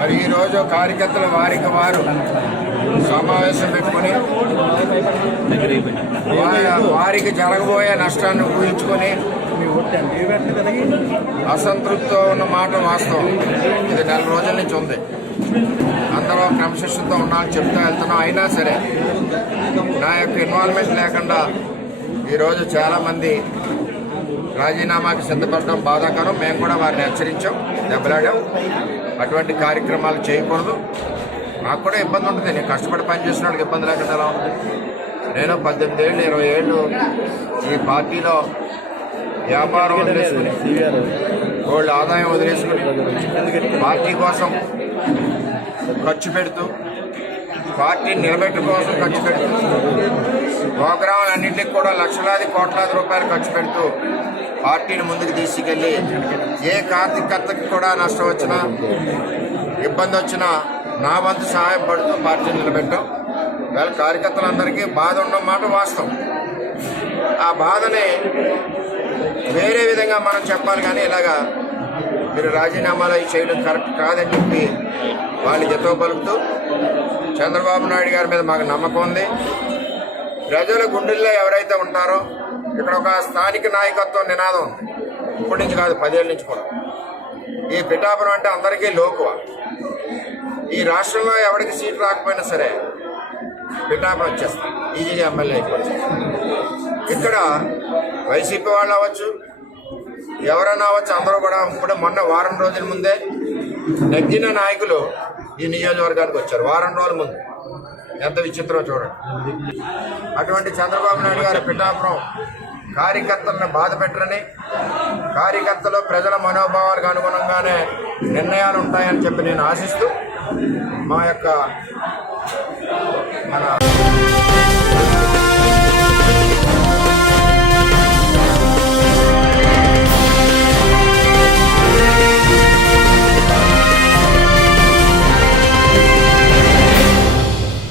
మరి ఈరోజు కార్యకర్తలు వారికి వారు సమావేశం పెట్టుకొని వారికి జరగబోయే నష్టాన్ని ఊహించుకొని అసంతృప్తితో ఉన్న మాట వాస్తవం. ఇది నెల రోజుల నుంచి ఉంది. అందరూ క్రమశిక్షణతో ఉన్నామని చెప్తా వెళ్తున్నాం. అయినా సరే నా యొక్క ఇన్వాల్వ్మెంట్ లేకుండా ఈరోజు చాలామంది రాజీనామాకి సిద్ధపడడం బాధాకరం. మేము కూడా వారిని హెచ్చరించాం దెబ్బలాడాం. అటువంటి కార్యక్రమాలు చేయకూడదు. నాకు కూడా ఇబ్బంది ఉంటుంది. నేను కష్టపడి పనిచేసినప్పుడు ఇబ్బంది లేకుండా ఎలా ఉంటుంది? నేను పద్దెనిమిది ఏళ్ళు ఇరవై ఏళ్ళు ఈ పార్టీలో వ్యాపారం వదిలేసుకుని వాళ్ళ ఆదాయం వదిలేసుకుని పార్టీ కోసం ఖర్చు పెడుతూ పార్టీ నిలబెట్టు కోసం ఖర్చు పెడుతూ ప్రోగ్రాములన్నింటికి కూడా లక్షలాది కోట్లాది రూపాయలు ఖర్చు పెడుతూ పార్టీని ముందుకు తీసుకెళ్ళి ఏ కార్యకర్తకి కూడా నష్టం వచ్చినా ఇబ్బంది వచ్చినా నా వంతు సహాయం పడుతూ పార్టీని నిలబెట్టాం. వేళ కార్యకర్తలందరికీ బాధ ఉండడం మాట వాస్తవం. ఆ బాధని వేరే విధంగా మనం చెప్పాలి కానీ ఇలాగా మీరు రాజీనామాలు అవి చేయడం కరెక్ట్ కాదని చెప్పి వాళ్ళు జతో పలుకుతూ చంద్రబాబు నాయుడు గారి మీద మాకు నమ్మకం ఉంది. ప్రజల గుండెల్లో ఎవరైతే ఉంటారో ఇక్కడ ఒక స్థానిక నాయకత్వం నినాదం ఉంది. ఇప్పటి నుంచి కాదు పదేళ్ళ నుంచి కూడా. ఈ పిఠాపురం అంటే అందరికీ లోకువ. ఈ రాష్ట్రంలో ఎవరికి సీట్ రాకపోయినా సరే పిఠాపురం వచ్చేస్తాం. ఈజీగా ఎమ్మెల్యే అయిపోవచ్చు. ఇక్కడ వైసీపీ వాళ్ళు అవ్వచ్చు ఎవరైనా అవ్వచ్చు అందరూ కూడా ఇప్పుడు మొన్న వారం రోజుల ముందే నెగ్గిన నాయకులు ఈ నియోజకవర్గానికి వచ్చారు. వారం రోజుల ముందు. ఎంత విచిత్రం చూడండి. అటువంటి చంద్రబాబు నాయుడు గారి పిఠాపురం కార్యకర్తలను బాధ పెట్టరని కార్యకర్తలు ప్రజల మనోభావాలకు అనుగుణంగానే నిర్ణయాలు ఉంటాయని చెప్పి నేను ఆశిస్తూ మా యొక్క మన